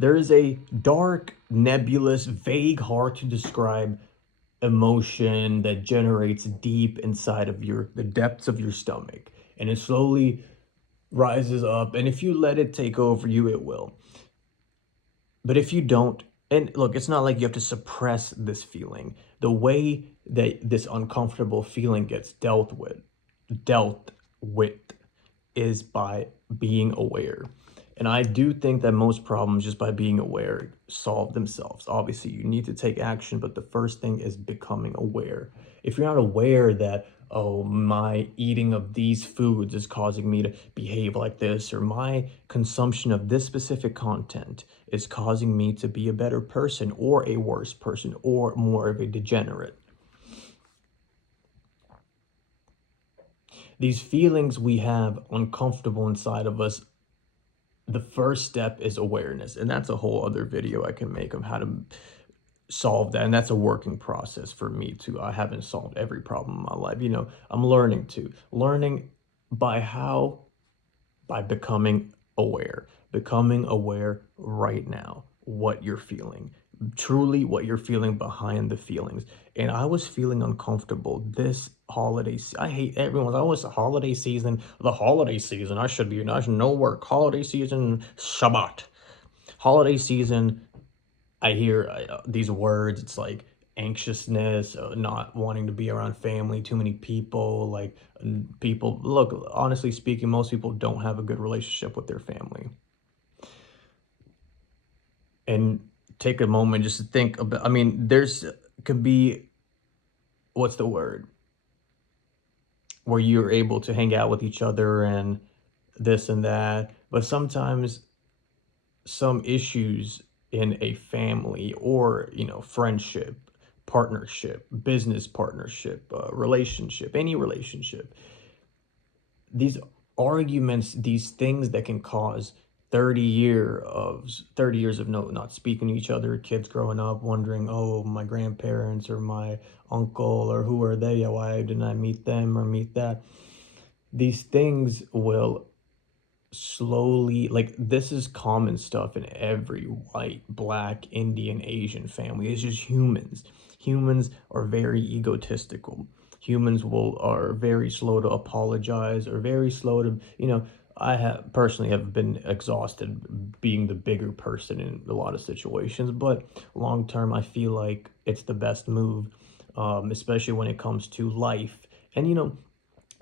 There is a dark, nebulous, vague, hard to describe emotion that generates deep inside of the depths of your stomach, and it slowly rises up, and if you let it take over you, it will. But if you don't, and look, it's not like you have to suppress this feeling. The way that this uncomfortable feeling gets dealt with is by being aware. And I do think that most problems, just by being aware, solve themselves. Obviously, you need to take action, but the first thing is becoming aware. If you're not aware that, oh, my eating of these foods is causing me to behave like this, or my consumption of this specific content is causing me to be a better person, or a worse person, or more of a degenerate. These feelings we have uncomfortable inside of us, the first step is awareness, and that's a whole other video I can make of how to solve that, and that's a working process for me too. I haven't solved every problem in my life, I'm learning by how, by becoming aware right now what you're feeling, truly what you're feeling behind the feelings. And I was feeling uncomfortable this holiday. I hate everyone's always the holiday season. I should no work. Holiday season, Shabbat. Holiday season, I hear these words. It's like anxiousness, not wanting to be around family, too many people. Like, people, look, honestly speaking, most people don't have a good relationship with their family. And take a moment just to think about, I mean, there's could be, what's the word, where you're able to hang out with each other and this and that, but sometimes some issues in a family, or friendship, partnership, business partnership, relationship, any relationship, these arguments, these things that can cause 30 years of not speaking to each other, kids growing up wondering, oh, my grandparents or my uncle, or who are they, why didn't I meet them or meet that. These things will slowly, like, this is common stuff in every white, black, Indian, Asian family. It's just humans are very egotistical. Humans will are very slow to apologize, or very slow to, I have personally have been exhausted being the bigger person in a lot of situations, but long term I feel like it's the best move, especially when it comes to life. And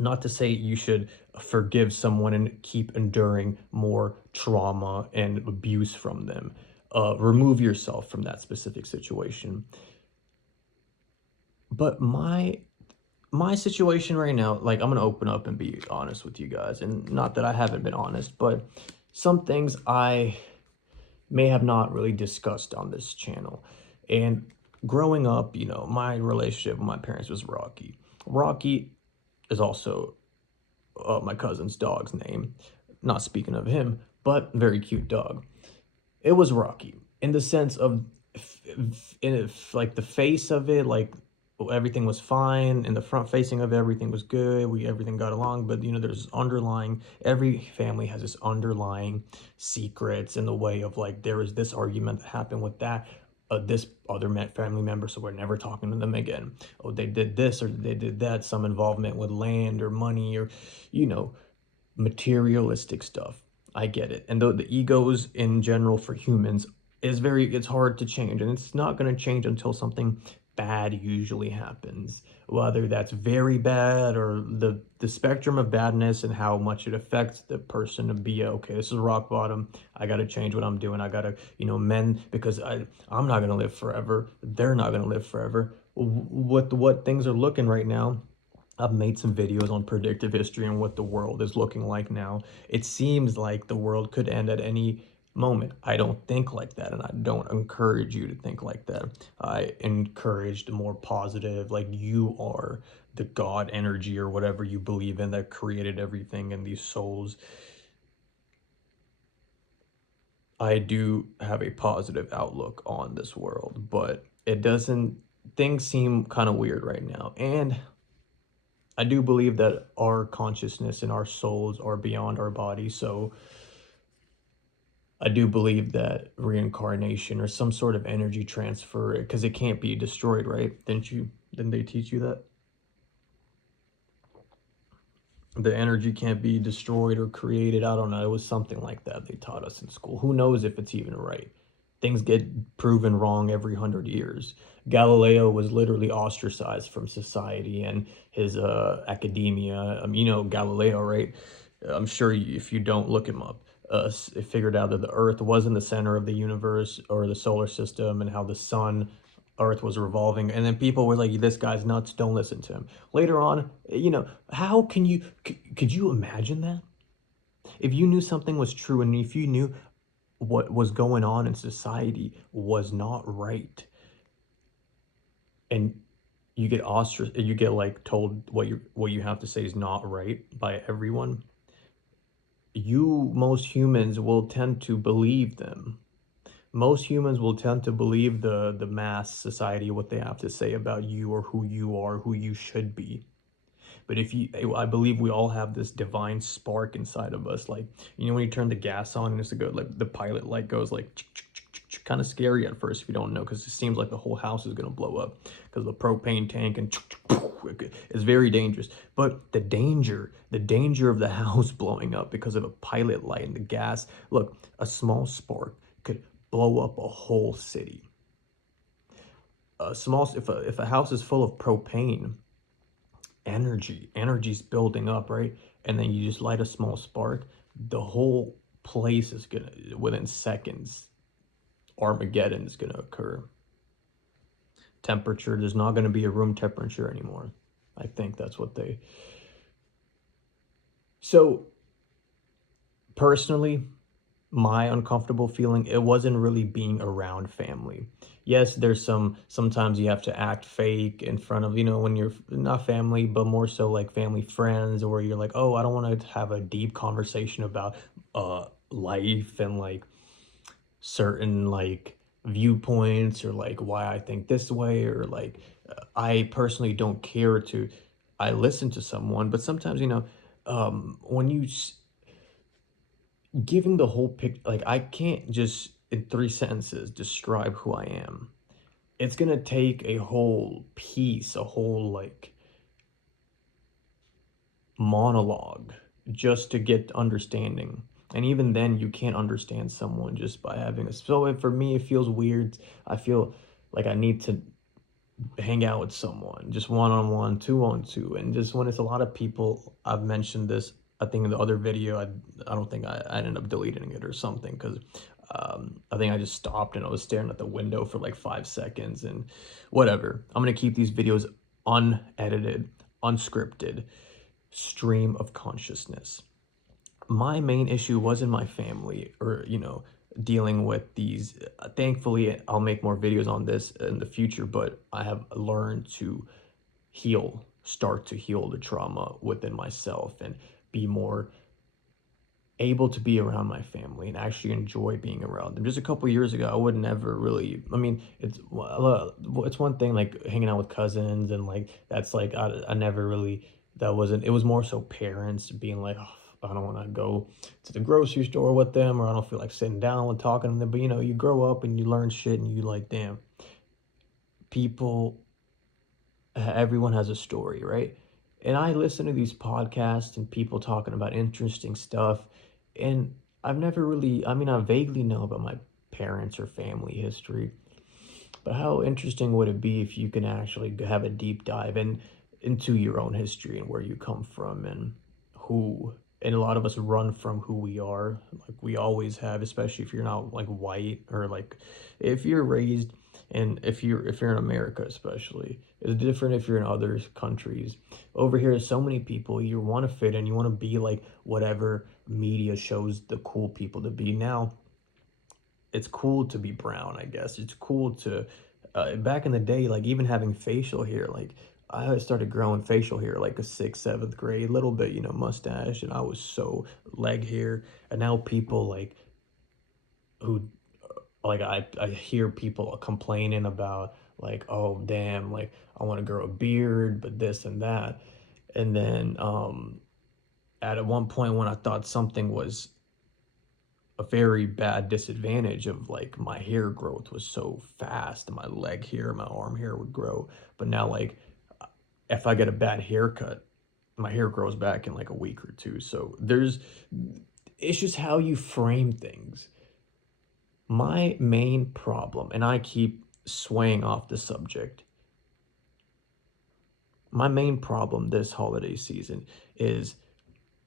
not to say you should forgive someone and keep enduring more trauma and abuse from them. Remove yourself from that specific situation. But my situation right now, like, I'm gonna open up and be honest with you guys, and not that I haven't been honest, but some things I may have not really discussed on this channel. And growing up, my relationship with my parents was rocky. Rocky is also my cousin's dog's name. Not speaking of him, but very cute dog. It was rocky in the sense of, like, the face of it, like, everything was fine, and the front facing of everything was good. Everything got along, but there's underlying. Every family has this underlying secrets in the way of, like, there was this argument that happened with this other family member, so we're never talking to them again. Oh, they did this or they did that, some involvement with land or money, or materialistic stuff. I get it. And the egos in general for humans it's hard to change, and it's not going to change until something bad usually happens, whether that's very bad, or the spectrum of badness and how much it affects the person to be, okay, this is rock bottom, I got to change what I'm doing, I got to mend, because I'm not going to live forever, they're not going to live forever. What things are looking right now, I've made some videos on predictive history and what the world is looking like now. It seems like the world could end at any moment. I don't think like that, and I don't encourage you to think like that. I encourage the more positive, like, you are the God energy or whatever you believe in that created everything and these souls. I do have a positive outlook on this world, but things seem kind of weird right now. And I do believe that our consciousness and our souls are beyond our body. So I do believe that reincarnation or some sort of energy transfer, because it can't be destroyed, right? Didn't they teach you that? The energy can't be destroyed or created. I don't know. It was something like that they taught us in school. Who knows if it's even right? Things get proven wrong every 100 years. Galileo was literally ostracized from society and his academia. Galileo, right? I'm sure if you don't look him up, it figured out that the Earth wasn't the center of the universe or the solar system, and how the sun, Earth was revolving. And then people were like, "This guy's nuts. Don't listen to him." Later on, how can could you imagine that? If you knew something was true, and if you knew what was going on in society was not right, and you get like told what you have to say is not right by everyone, most humans will tend to believe them. Most humans will tend to believe the mass society, what they have to say about you, or who you are, who you should be. But I believe we all have this divine spark inside of us. Like, when you turn the gas on and it's a good, like the pilot light goes like, kind of scary at first if you don't know, because it seems like the whole house is going to blow up because the propane tank and it's very dangerous. But the danger of the house blowing up because of a pilot light and the gas, look, a small spark could blow up a whole city. If a house is full of propane, energy's building up, right? And then you just light a small spark, the whole place is gonna, within seconds, Armageddon is gonna occur. Temperature, there's not gonna be a room temperature anymore. I think that's what they. So personally, my uncomfortable feeling, it wasn't really being around family. Yes, sometimes you have to act fake in front of, when you're not family, but more so like family friends, or you're like, oh, I don't want to have a deep conversation about life and like certain like viewpoints, or like why I think this way, or like I personally don't care to. I listen to someone, but sometimes, when you giving the whole pic, like I can't just in 3 sentences describe who I am. It's gonna take a whole piece, a whole like monologue just to get understanding. And even then, you can't understand someone just by having a. So for me, it feels weird. I feel like I need to hang out with someone, just one on one, two on two, and just when it's a lot of people. I've mentioned this, I think, in the other video. I don't think I ended up deleting it or something, because I think I just stopped and I was staring at the window for like 5 seconds, and whatever. I'm gonna keep these videos unedited, unscripted, stream of consciousness. My main issue wasn't my family, or dealing with these. Thankfully, I'll make more videos on this in the future, but I have learned to start to heal the trauma within myself, and be more able to be around my family and actually enjoy being around them. Just a couple years ago, I would never really. I mean, it's one thing like hanging out with cousins, and like that's like I never really. That wasn't. It was more so parents being like, oh, I don't want to go to the grocery store with them, or I don't feel like sitting down and talking to them. But you grow up and you learn shit, and you like, damn, people. Everyone has a story, right? And I listen to these podcasts and people talking about interesting stuff, and I've never really. I mean, I vaguely know about my parents or family history, but how interesting would it be if you can actually have a deep dive into your own history and where you come from, and who. And a lot of us run from who we are, like we always have, especially if you're not like white, or like if you're raised, and if you're in America especially. It's different if you're in other countries. Over here, so many people, you want to fit in, you want to be like whatever media shows the cool people to be. Now it's cool to be brown, I guess. It's cool to, back in the day, like even having facial hair, like I started growing facial hair like a sixth, seventh grade, little bit, mustache, and I was so leg hair. And now people like who, like I hear people complaining about like, oh damn, like I want to grow a beard, but this and that. And then at one point when I thought something was a very bad disadvantage of like my hair growth was so fast and my leg hair, my arm hair would grow. But now like if I get a bad haircut, my hair grows back in like a week or two. So it's just how you frame things. My main problem, and I keep swaying off the subject, my main problem this holiday season is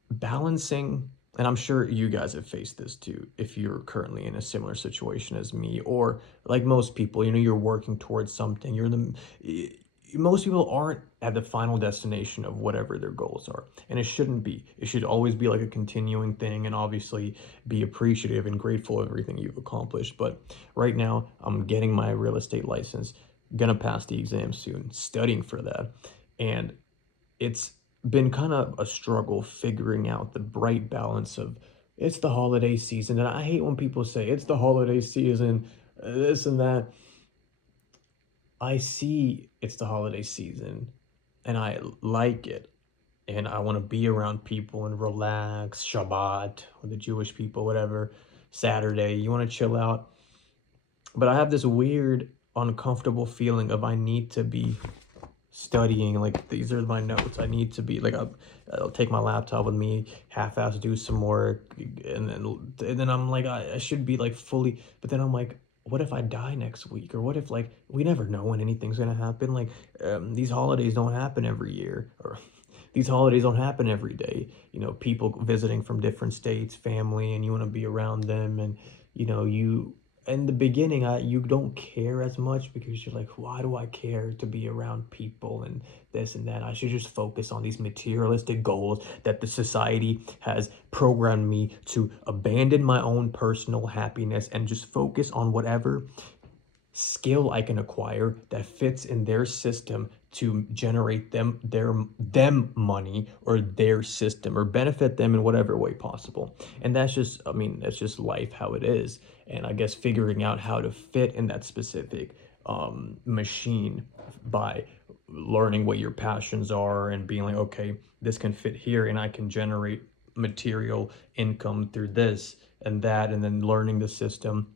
balancing, and I'm sure you guys have faced this too if you're currently in a similar situation as me, or like most people, you're working towards something. Most people aren't at the final destination of whatever their goals are, and it shouldn't be. It should always be like a continuing thing, and obviously be appreciative and grateful of everything you've accomplished. But right now, I'm getting my real estate license, gonna pass the exam soon, studying for that, and it's been kind of a struggle figuring out the bright balance of it's the holiday season. And I hate when people say it's the holiday season, this and that. I see it's the holiday season and I like it. And I want to be around people and relax, Shabbat, or the Jewish people, whatever, Saturday, you want to chill out. But I have this weird, uncomfortable feeling of I need to be studying. Like these are my notes. I need to be like I'll take my laptop with me, half-ass do some work, and then I'm like I should be like fully. But then I'm like, what if I die next week, or what if like we never know when anything's gonna happen. Like these holidays don't happen every year, or these holidays don't happen every day. People visiting from different states, family, and you want to be around them, and you in the beginning, you don't care as much because you're like, why do I care to be around people and this and that? I should just focus on these materialistic goals that the society has programmed me to abandon my own personal happiness and just focus on whatever skill I can acquire that fits in their system to generate them money, or their system, or benefit them in whatever way possible. And that's just life, how it is. And I guess figuring out how to fit in that specific machine by learning what your passions are and being like, okay, this can fit here and I can generate material income through this and that, and then learning the system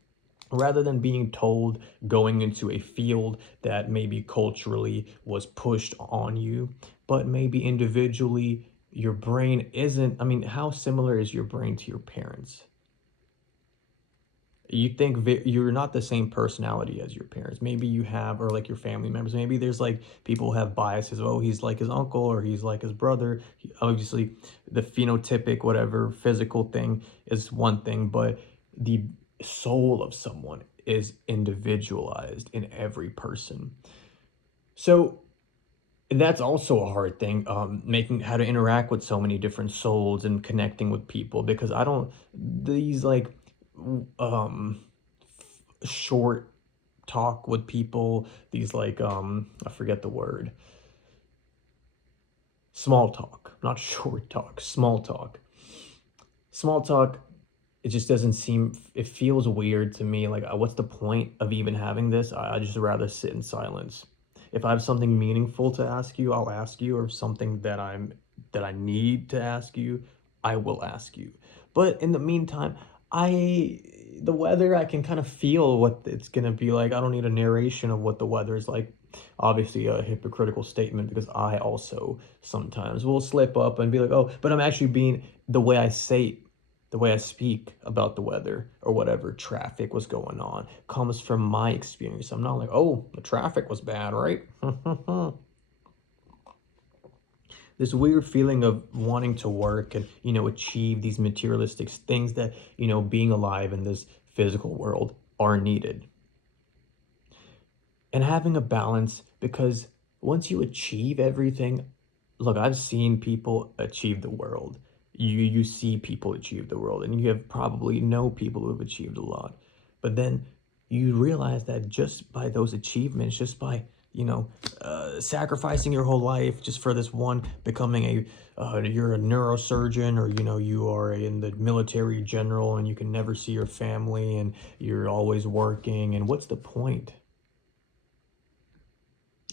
rather than being told going into a field that maybe culturally was pushed on you, but maybe individually your brain isn't. I mean, how similar is your brain to your parents? You think you're not the same personality as your parents. Maybe you have, or like your family members. Maybe there's like people have biases. Oh, he's like his uncle or he's like his brother. Obviously, the phenotypic, whatever physical thing is one thing, but the soul of someone is individualized in every person. So that's also a hard thing, making how to interact with so many different souls and connecting with people, because I don't, these like um short talk with people, these like I forget the word, small talk, not short talk, small talk. It just doesn't seem, it feels weird to me. Like, what's the point of even having this? I just rather sit in silence. If I have something meaningful to ask you, I'll ask you, or something that I need to ask you, I will ask you. But in the meantime, the weather, I can kind of feel what it's gonna be like. I don't need a narration of what the weather is like. Obviously a hypocritical statement, because I also sometimes will slip up and be like, oh, but I'm actually being, the way I speak about the weather or whatever traffic was going on comes from my experience. I'm not like, oh, the traffic was bad, right? This weird feeling of wanting to work and, achieve these materialistic things that, being alive in this physical world are needed. And having a balance, because once you achieve everything, look, I've seen people achieve the world. You see people achieve the world, and you have probably know people who have achieved a lot. But then you realize that just by those achievements, just by sacrificing your whole life just for this one, becoming you're a neurosurgeon, or you are in the military general, and you can never see your family, and you're always working. And what's the point?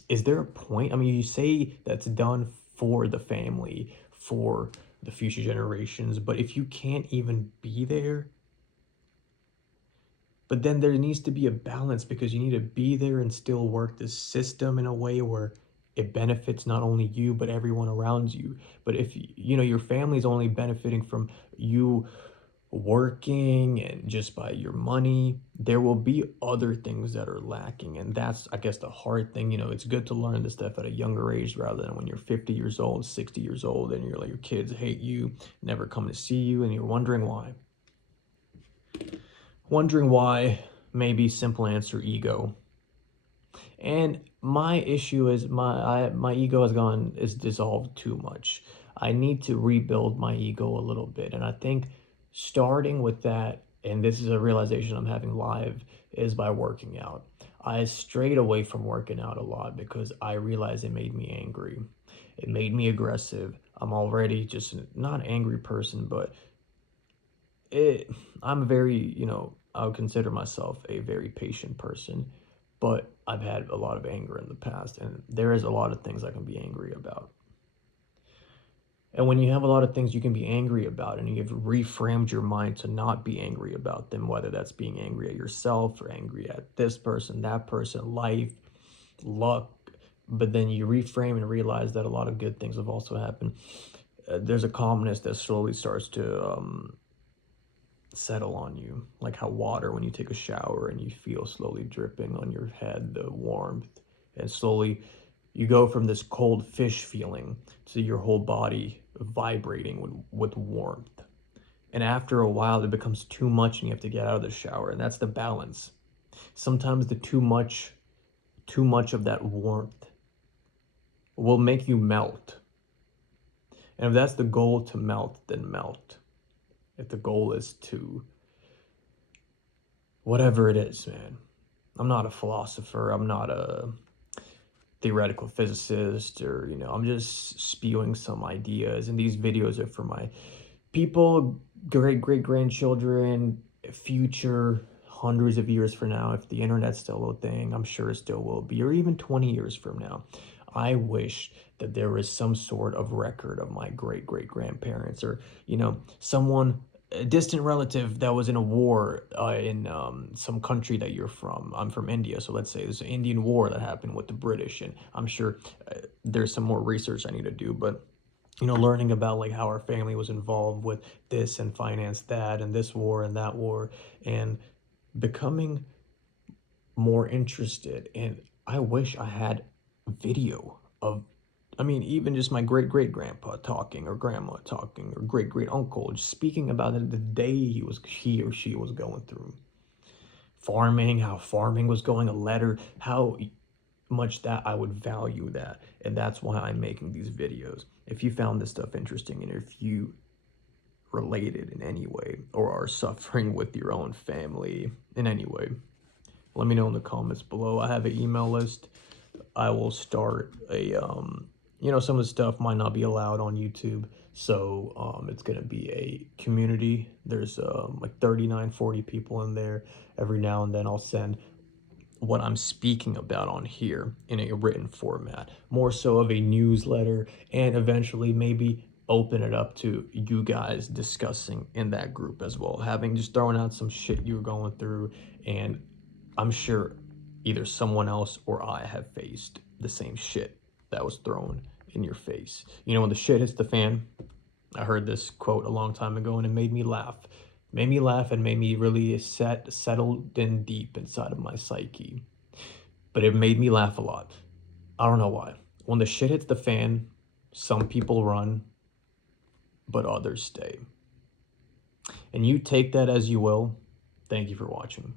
Is there a point? I mean, you say that's done for the family, for the future generations, but if you can't even be there, But then there needs to be a balance, because you need to be there and still work the system in a way where it benefits not only you but everyone around you. But if you know your family's only benefiting from you working and just by your money, there will be other things that are lacking. And that's, I guess, the hard thing. It's good to learn this stuff at a younger age rather than when you're 50 years old, 60 years old, and you're like, your kids hate you, never come to see you, and you're wondering why. Maybe simple answer: ego. And my issue is my ego is dissolved too much. I need to rebuild my ego a little bit. And I think starting with that, and this is a realization I'm having live, is by working out. I strayed away from working out a lot because I realized it made me angry. It made me aggressive. I'm already just not an angry person, but I'm very, I would consider myself a very patient person, but I've had a lot of anger in the past, and there is a lot of things I can be angry about. And when you have a lot of things you can be angry about, and you've reframed your mind to not be angry about them, whether that's being angry at yourself or angry at this person, that person, life, luck, but then you reframe and realize that a lot of good things have also happened. There's a calmness that slowly starts to settle on you, like how water, when you take a shower and you feel slowly dripping on your head, the warmth, and slowly you go from this cold fish feeling to your whole body vibrating with warmth. And after a while, it becomes too much and you have to get out of the shower. And that's the balance. Sometimes the too much of that warmth will make you melt. And if that's the goal, to melt, then melt. If the goal is to, whatever it is, man. I'm not a philosopher. I'm not a theoretical physicist, or, I'm just spewing some ideas. And these videos are for my people, great-great-grandchildren, future, hundreds of years from now. If the internet's still a thing, I'm sure it still will be, or even 20 years from now. I wish that there was some sort of record of my great-great-grandparents, or, someone, a distant relative that was in a war in some country that you're from. I'm from India, so let's say there's an Indian war that happened with the British, and I'm sure there's some more research I need to do, but learning about like how our family was involved with this and financed that and this war and that war, and becoming more interested. And I wish I had video of, even just my great-great-grandpa talking, or grandma talking, or great-great-uncle just speaking about it, the day he or she was going through farming, how farming was going, a letter, how much that I would value that. And that's why I'm making these videos. If you found this stuff interesting, and if you related in any way, or are suffering with your own family in any way, let me know in the comments below. I have an email list. I will start a some of the stuff might not be allowed on YouTube, so it's gonna be a community. There's like 39-40 people in there. Every now and then I'll send what I'm speaking about on here in a written format, more so of a newsletter, and eventually maybe open it up to you guys discussing in that group as well, having just throwing out some shit you're going through. And I'm sure either someone else or I have faced the same shit that was thrown in your face. When the shit hits the fan, I heard this quote a long time ago, and it made me laugh. Made me laugh and made me really settled in deep inside of my psyche. But it made me laugh a lot. I don't know why. When the shit hits the fan, some people run, but others stay. And you take that as you will. Thank you for watching.